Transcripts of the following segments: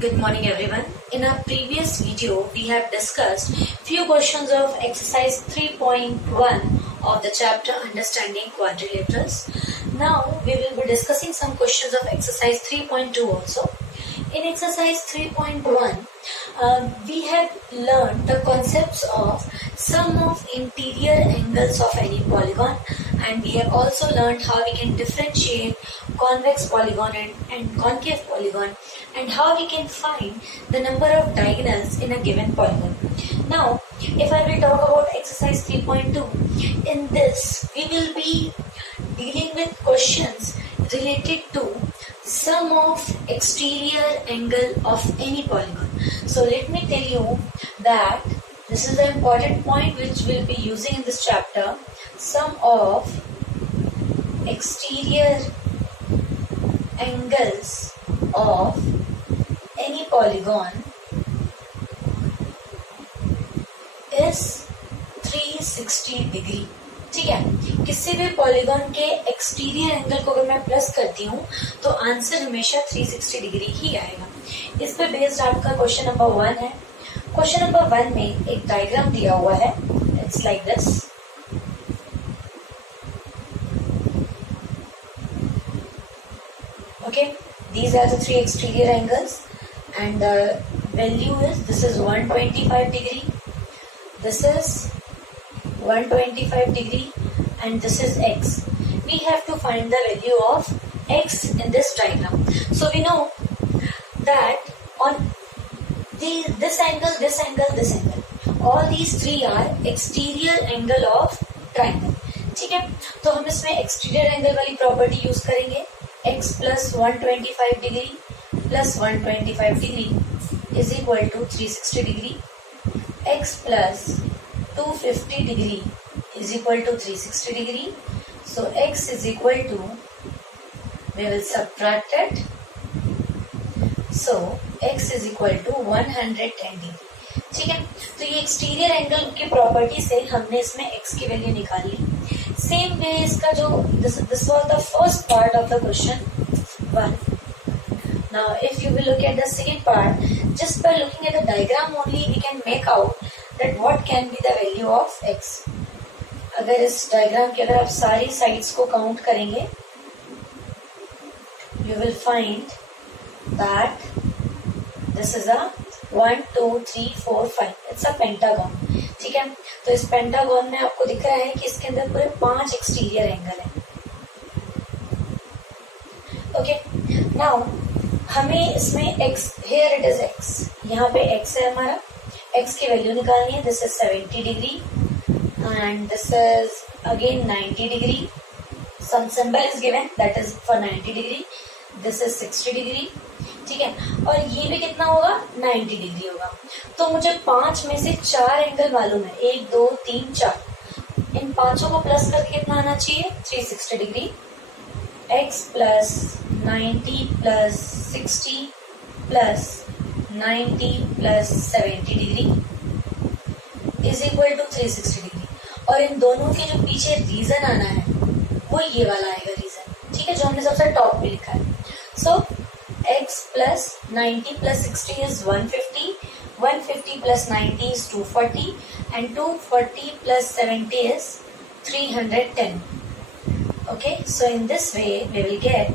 Good morning everyone. In our previous video, we have discussed few questions of exercise 3.1 of the chapter Understanding Quadrilaterals. Now we will be discussing some questions of exercise 3.2 also. In exercise 3.1, we have learned the concepts of sum of interior angles of any polygon, and we have also learned how we can differentiate convex polygon and concave polygon, and how we can find the number of diagonals in a given polygon. Now, if I will talk about exercise 3.2, in this we will be dealing with questions related to sum of exterior angle of any polygon. So let me tell you that this is the important point which we'll be using in this chapter. Sum of exterior angles of any polygon is 360 degree. ठीक है, किसी भी polygon के exterior angle को अगर मैं plus करती हूँ तो आंसर हमेशा 360 डिग्री ही आएगा. इस पे बेस्ड आपका क्वेश्चन नंबर 1 है. क्वेश्चन नंबर 1 में एक डायग्राम दिया हुआ है. It's like this. Okay, these are the three exterior angles and the value is, this is 125 degree, this is 125 degree, and this is x. We have to find the value of x in this diagram. So we know that on this angle, this angle, this angle, all these three are exterior angle of triangle. ठीक है, तो हम इसमें exterior angle वाली property use करेंगे. x plus 125 degree plus 125 degree is equal to 360 degree. X plus 250 degree is equal to 360 degree. So x is equal to, we will subtract it. So x is equal to 110 degree. ठीक है, तो ये exterior angle की property से हमने इसमें x की value निकाल ली. सेम वे इसका जो this was the first part of the question 1. Now if you will look at the second part, just by looking at the diagram only we can make out that what can be the value of x. अगर इस diagram के अगर आप सारी sides को count करेंगे, you will find that this is a 1 2 3 4 5. It's a pentagon. ठीक है, तो इस पेंटागन में आपको दिख रहा है कि इसके अंदर पूरे 5 एक्सटीरियर एंगल हैं. ओके, नाउ हमें इसमें x, here it is x, यहाँ पे x है हमारा. x की वैल्यू निकालनी है. This is 70 degree and this is again 90 degree. Sum symbol is given that is for 90 degree. This is 60 degree. ठीक है, और ये भी कितना होगा, 90 डिग्री होगा. तो मुझे 5 में से 4 एंगल मालूम है, 1 2 3 4. इन पांचों को प्लस करके कितना आना चाहिए, 360 degree. x plus 90 plus 60 plus 90 plus 70 degree is equal to 360 degree. और इन दोनों के जो पीछे रीजन आना है वो ये वाला आएगा रीजन. ठीक है, जो हमने सबसे टॉप पे लिखा है. सो x plus 90 plus 60 is 150, 150 plus 90 is 240, and 240 plus 70 is 310. Okay, so in this way we will get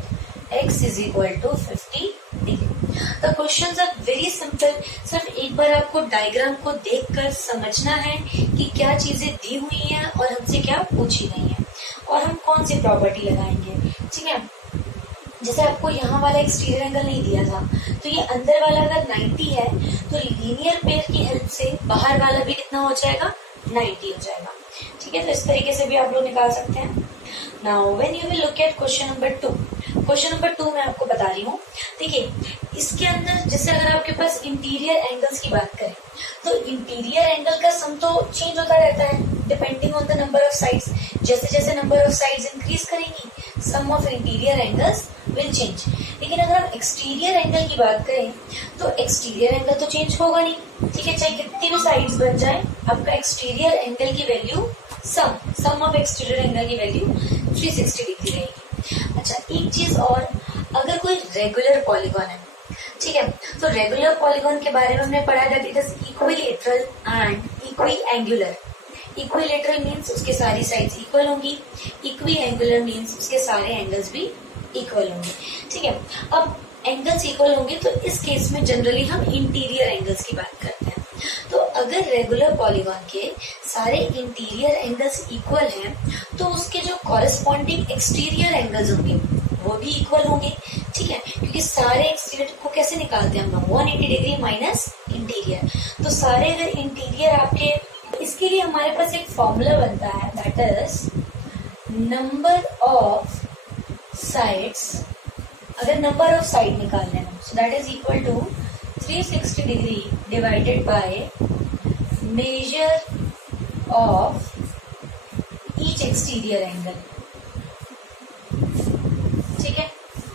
x is equal to 50 degree. The questions are very simple. सिर्फ एक बार आपको डायग्राम को देखकर समझना है कि क्या चीजें दी हुई हैं और हमसे क्या पूछी गई हैं और हम कौन सी प्रॉपर्टी लगाएंगे. ठीक है, जैसे आपको यहाँ वाला एक्सटीरियर एंगल नहीं दिया था, तो ये अंदर वाला अगर 90 है तो लीनियर पेयर की हेल्प से बाहर वाला भी कितना हो जाएगा, 90 हो जाएगा. ठीक है, तो इस तरीके से भी आप लोग निकाल सकते हैं. Now when you will look at question number 2, question number 2 मैं आपको बता रही हूँ. देखिए, इसके अंदर जैसे अगर आपके पास इंटीरियर एंगल्स की बात करें तो इंटीरियर एंगल का सम तो चेंज होता रहता है depending on the number of sides. जैसे जैसे नंबर ऑफ साइड्स इंक्रीज करेंगी, sum of interior angles will change. लेकिन अगर आप एक्सटीरियर एंगल की बात करें तो एक्सटीरियर एंगल तो चेंज होगा नहीं. ठीक है, चाहे कितनी भी साइड्स बन जाए, आपका एक्सटीरियर एंगल की value sum of exterior angle की वैल्यू 360 डिग्री रहेगी. अच्छा, एक चीज और, अगर कोई रेगुलर पॉलीगॉन है, ठीक है। तो रेगुलर पॉलीगॉन के बारे में हमने पढ़ा that it is equilateral and equi angular. Equilateral means उसके सारी साइड्स इक्वल होंगी, इक्वी एंगुलर मीन्स उसके सारे एंगल्स भी इक्वल होंगे। ठीक है, अब एंगल्स इक्वल होंगे तो इस केस में जनरली हम इंटीरियर एंगल्स की बात करते हैं। तो अगर रेगुलर पॉलीगॉन के सारे इंटीरियर एंगल्स इक्वल हैं तो उसके जो कॉरेस्पॉन्डिंग एक्सटीरियर एंगल्स होंगे वो भी इक्वल होंगे। ठीक है, क्योंकि सारे एक्सटीरियर को कैसे निकालते हैं हम लोग, 180 डिग्री माइनस इंटीरियर। तो सारे अगर इंटीरियर आपके, इसके लिए हमारे पास एक फॉर्मूला बनता है that is number of sides. अगर नंबर ऑफ साइड निकालने हैं so that is equal to 360 degree divided by measure of each exterior angle. ठीक है,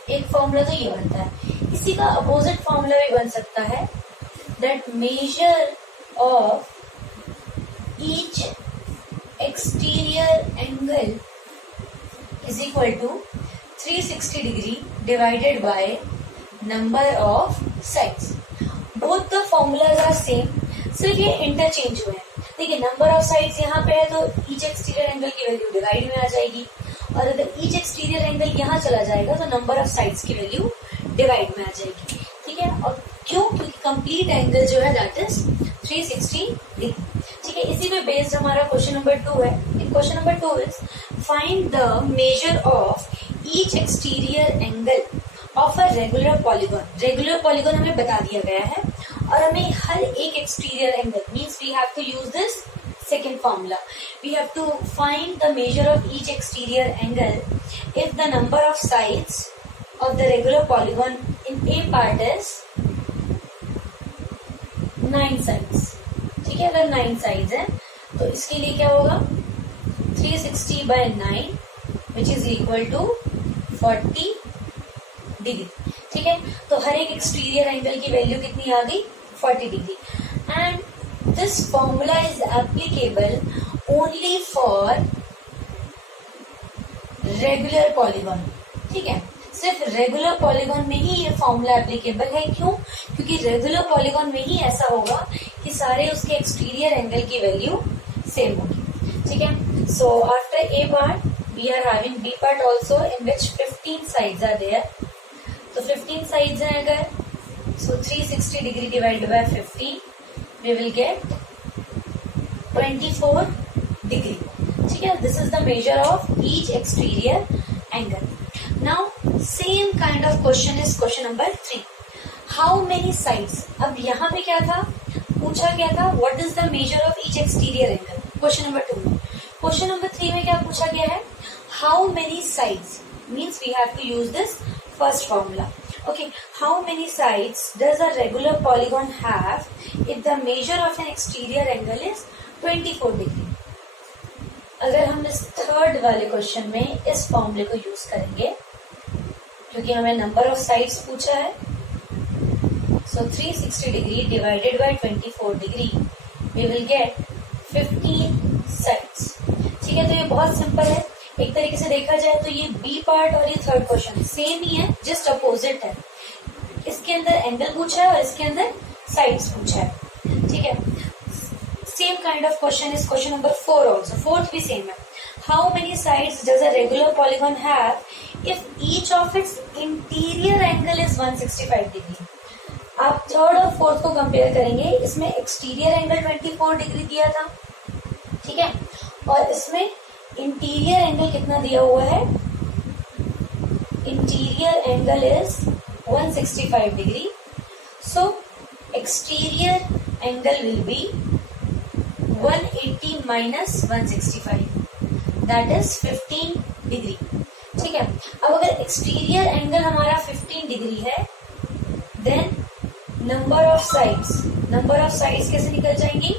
एक फॉर्मूला तो ये बनता है। इसी का अपोजिट फॉर्मूला भी बन सकता है that measure of each exterior angle is equal to 360 degree divided by number of sides. Both the formulas are same, सिर्फ ये इंटरचेंज हुए हैं। देखिए, नंबर ऑफ साइड्स यहाँ पे है तो ईच एक्सटीरियर एंगल की वैल्यू डिवाइड में आ जाएगी, और अगर ईच एक्सटीरियर एंगल यहाँ चला जाएगा तो नंबर ऑफ साइड्स की वैल्यू डिवाइड में आ जाएगी। ठीक है, और क्यों? क्योंकि कंप्लीट एंगल जो है दैट इज 360 डिग्री। ठीक है, इसी पे बेस्ड हमारा क्वेश्चन नंबर 2 है। Question number 2 is find the measure of each exterior angle of a regular polygon. Regular polygon हमें बता दिया गया है और हमें हर एक exterior angle means we have to use this second formula. We have to find the measure of each exterior angle if the number of sides of the regular polygon in A part is 9 sides. ठीक है, अगर 9 sides हैं तो इसके लिए क्या होगा, 360 by 9 which is equal to 40 degree. ठीक है, तो हर एक एक्सटीरियर एंगल की वैल्यू कितनी आ गई, 40 degree. And this formula is applicable only for regular polygon. ठीक है, सिर्फ रेगुलर पॉलीगॉन में ही ये फॉर्मूला एप्लीकेबल है। क्यों? क्योंकि रेगुलर पॉलीगॉन में ही ऐसा होगा कि सारे उसके एक्सटीरियर एंगल की वैल्यू सेम होगी। ठीक है, so after A part we are having B part also in which 15 sides are there. तो 15 साइड्स हैं अगर, so 360 degree divided by 15 we will get 24 degree. ठीक है, this is the measure of each exterior angle. Now same kind of question is question number 3, how many sides. अब यहाँ पे क्या था, पूछा क्या था, what is the measure of each exterior angle, question number 2 में। क्वेश्चन नंबर 3 में क्या पूछा गया है, how many sides, means we have to use this first formula. Okay, how many sides does a regular polygon have if the measure of an exterior angle is 24 degree? अगर हम इस third वाले question में इस फॉर्मूले को use करेंगे, क्योंकि हमें नंबर ऑफ साइड्स पूछा है, so 360 degree divided by 24 degree we will get 15 sides. ठीक है, तो ये बहुत सिंपल है। एक तरीके से देखा जाए तो ये बी पार्ट और ये थर्ड क्वेश्चन सेम ही है, जस्ट अपोजिट है। इसके अंदर एंगल पूछा है और इसके अंदर साइड्स पूछा है। ठीक है, same kind of question is question number 4 also, fourth भी सेम है। How many sides does a regular polygon have if each of its interior angle is 165 degree. आप थर्ड और फोर्थ को कंपेयर करेंगे, इसमें एक्सटीरियर एंगल 24 डिग्री दिया था। ठीक है, और इसमें इंटीरियर एंगल कितना दिया हुआ है, interior angle is 165 degree. So exterior angle will B 180 minus 165, that is 15 degree. ठीक है, अब अगर एक्सटीरियर एंगल हमारा 15 डिग्री है, देन नंबर ऑफ साइड्स कैसे निकल जाएंगी,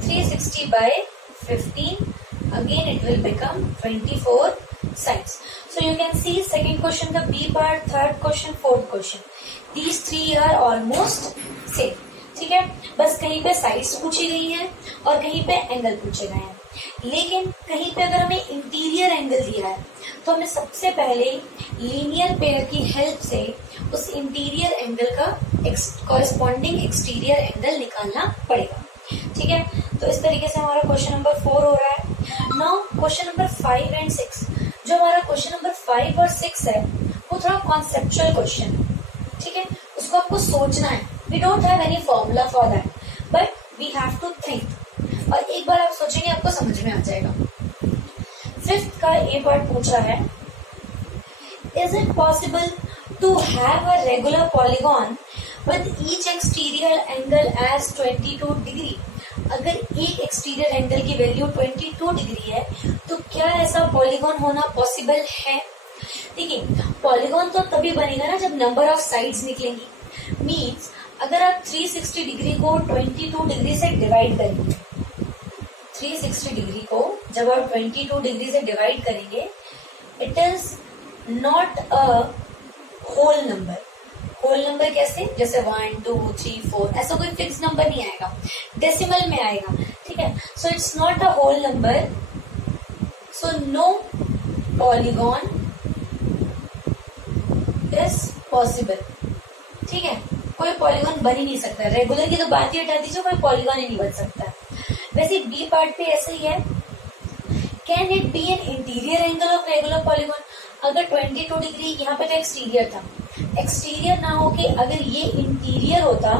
360 by 15, again it will become 24 sides. So you can see second question the B part, third question, fourth question, these three are almost same. ठीक है, बस कहीं पे साइड्स पूछी गई हैं और कहीं पे एंगल पूछे गए हैं। लेकिन कहीं पे अगर हमें इंटीरियर एंगल दिया है तो हमें सबसे पहले लीनियर पेयर की हेल्प से उस इंटीरियर एंगल का कॉरेस्पॉन्डिंग एक्सटीरियर एंगल निकालना पड़ेगा। ठीक है, तो इस तरीके से हमारा क्वेश्चन नंबर 4 हो रहा है। नाउ क्वेश्चन नंबर 5 एंड 6, जो हमारा क्वेश्चन नंबर 5 और 6 है वो थोड़ा कॉन्सेप्चुअल क्वेश्चन है। ठीक है, उसको आपको सोचना है। We don't have any formula for that, but we have to think. और एक बार आप सोचेंगे आपको समझ में आ जाएगा। 5th का ए पार्ट पूछा है, is it possible to have a regular polygon with each exterior angle as 22 degree. अगर एक एक्सटीरियर एंगल की वैल्यू 22 डिग्री है तो क्या ऐसा पॉलीगॉन होना पॉसिबल है? देखिए, पॉलीगॉन तो तभी बनेगा ना जब नंबर ऑफ साइड्स निकलेंगी। मीन्स अगर आप 360 डिग्री को 22 डिग्री से डिवाइड करेंगे, 360 डिग्री को जब आप 22 डिग्री से डिवाइड करेंगे, it is not a whole number. Whole number कैसे? जैसे 1 2 3 4, ऐसा कोई फिक्स नंबर नहीं आएगा, डेसिमल में आएगा। ठीक है, so it's not a whole number, so no polygon is possible. ठीक है, कोई पॉलीगॉन बन ही नहीं सकता। रेगुलर की तो बात ही हटा दीजिए, कोई पॉलीगॉन ही नहीं बन सकता। वैसे बी पार्ट पे ऐसे ही है, can it be an interior angle of regular polygon. अगर 22 डिग्री यहाँ पे तो एक्सटीरियर था, एक्सटीरियर ना होके अगर ये इंटीरियर होता,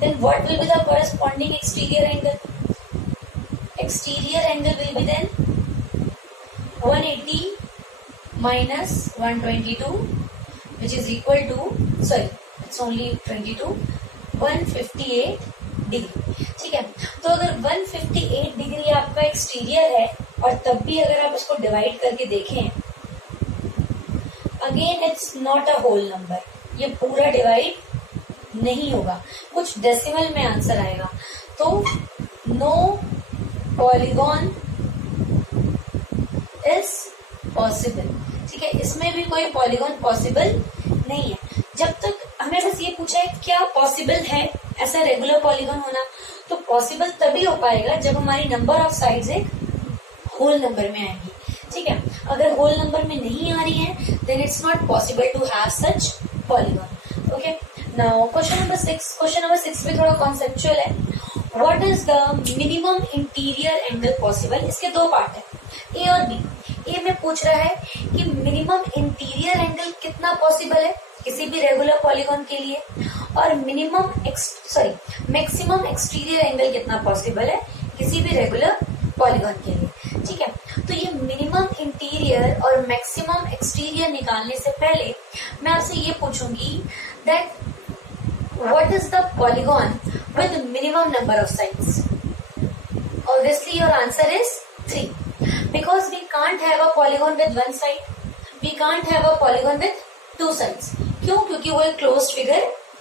then what will be the corresponding exterior angle? Exterior angle will be then 180 minus 122, which is equal to, sorry, it's only 22, 158 degree. ठीक है, तो अगर 158 डिग्री आपका एक्सटीरियर है और तब भी अगर आप उसको डिवाइड करके देखें, again it's not a whole number, ये पूरा डिवाइड नहीं होगा, कुछ डेसिमल में आंसर आएगा। तो नो पॉलीगॉन इज पॉसिबल। ठीक है, इसमें भी कोई पॉलीगॉन पॉसिबल नहीं है। जब तक हमें बस ये पूछा है क्या पॉसिबल है ऐसा रेगुलर पॉलीगॉन होना, तो पॉसिबल तभी हो पाएगा जब हमारी नंबर ऑफ साइड्स एक होल नंबर में आएंगी। ठीक है, अगर होल नंबर में नहीं आ रही है then it's not possible to have such polygon. Okay, now question number 6। Question number 6 में थोड़ा कॉन्सेप्चुअल है। What is the minimum interior angle possible? इसके दो पार्ट है, ए और बी। ए में पूछ रहा है कि मिनिमम इंटीरियर एंगल कितना पॉसिबल है किसी भी रेगुलर पॉलीगॉन के लिए, और मैक्सिमम एक्सटीरियर एंगल कितना पॉसिबल है किसी भी रेगुलर पॉलीगॉन के लिए। ठीक है, तो ये मिनिमम इंटीरियर और मैक्सिमम एक्सटीरियर निकालने से पहले मैं आपसे ये पूछूंगी that what is the polygon with minimum number of sides? Obviously your answer is 3, because we can't have a polygon with one side, we can't have a polygon with two sides. क्यों? क्योंकि वो एक closed figure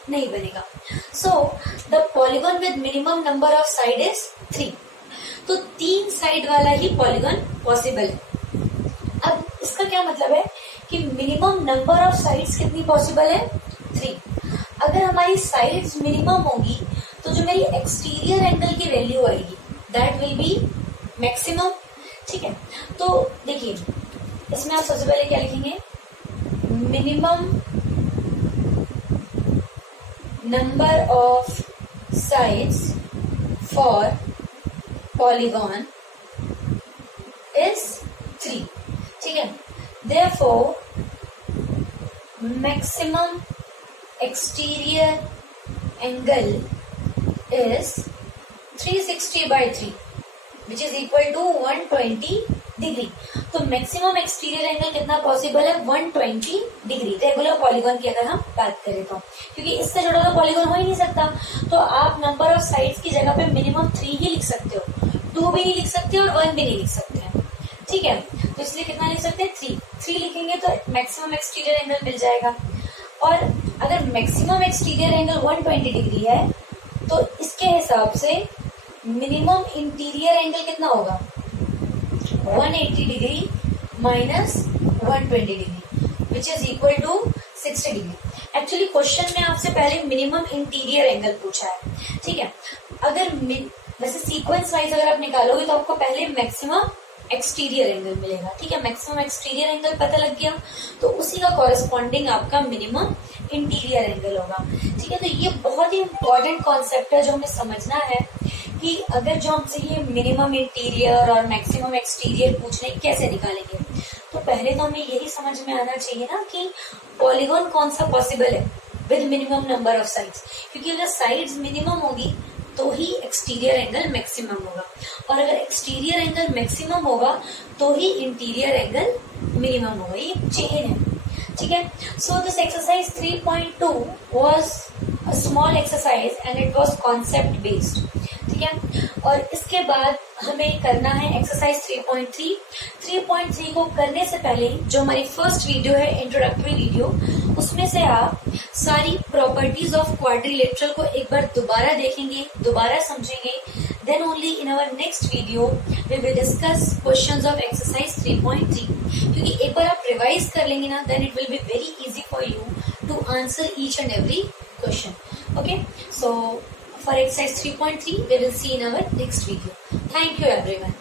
नहीं बनेगा। So the polygon with minimum number of side is 3. तो 3 side वाला ही polygon possible है। अब इसका क्या मतलब है कि मिनिमम नंबर ऑफ साइड्स कितनी पॉसिबल है? 3। अगर हमारी साइड्स मिनिमम होगी तो जो मेरी एक्सटीरियर एंगल की वैल्यू आएगी दैट विल बी मैक्सिमम। ठीक है, तो देखिए इसमें आप सबसे पहले क्या लिखेंगे? Minimum number of sides for polygon is 3। ठीक है, therefore maximum exterior angle is 360/3 which is equal to 120 degree. तो मैक्सिमम एक्सटीरियर एंगल कितना पॉसिबल है? 120 डिग्री रेगुलर पॉलीगॉन की अगर हम बात करें तो, क्योंकि इससे जुड़ा तो पॉलीगॉन हो ही नहीं सकता। तो आप नंबर ऑफ साइड्स की जगह पे मिनिमम 3 ही लिख सकते हो, 2 भी नहीं लिख सकते और 1 भी नहीं लिख सकते हैं। ठीक है, तो इसलिए कितना लिख सकते हैं? 3 लिखेंगे तो मैक्सिमम एक्सटीरियर एंगल मिल जाएगा। और अगर मैक्सिमम एक्सटीरियर एंगल 120 डिग्री है तो इसके हिसाब से मिनिमम इंटीरियर एंगल कितना होगा? 180 degree minus 120 degree which is equal to 60 degree. Actually question में आपसे पहले मिनिमम इंटीरियर एंगल पूछा है। ठीक है, अगर वैसे सीक्वेंस वाइज अगर आप निकालोगे तो आपको पहले मैक्सिमम एक्सटीरियर एंगल मिलेगा। ठीक है, मैक्सिमम एक्सटीरियर एंगल पता लग गया तो उसी का कॉरेस्पॉन्डिंग आपका मिनिमम इंटीरियर एंगल होगा। ठीक है, तो ये बहुत ही इंपॉर्टेंट कॉन्सेप्ट है जो हमें समझना है कि अगर जो हमसे ये मिनिमम इंटीरियर और मैक्सिमम एक्सटीरियर पूछने कैसे निकालेंगे, तो पहले तो हमें यही समझ में आना चाहिए ना कि पॉलीगॉन कौन सा पॉसिबल है with minimum number of sides, क्योंकि अगर साइड्स मिनिमम होगी तो ही एक्सटीरियर एंगल मैक्सिमम होगा, और अगर एक्सटीरियर एंगल मैक्सिमम होगा तो ही इंटीरियर एंगल मिनिमम होगा। ये चेन है। ठीक है, so this exercise 3.2 was a small exercise and it was concept based. ठीक है, और इसके बाद हमें करना है एक्सरसाइज 3.3। 3.3 को करने से पहले जो हमारी फर्स्ट वीडियो है इंट्रोडक्टरी वीडियो, उसमें से आप सारी प्रॉपर्टीज ऑफ क्वाड्रिलेटरल को एक बार दोबारा देखेंगे, दोबारा समझेंगे, then only in our next video we will discuss questions of exercise 3.3। क्योंकि एक बार आप रिवाइज कर लेंगे ना, then it will be very easy for you to answer each and every question. Okay, so for exercise 3.3 we will see in our next video. Thank you everyone.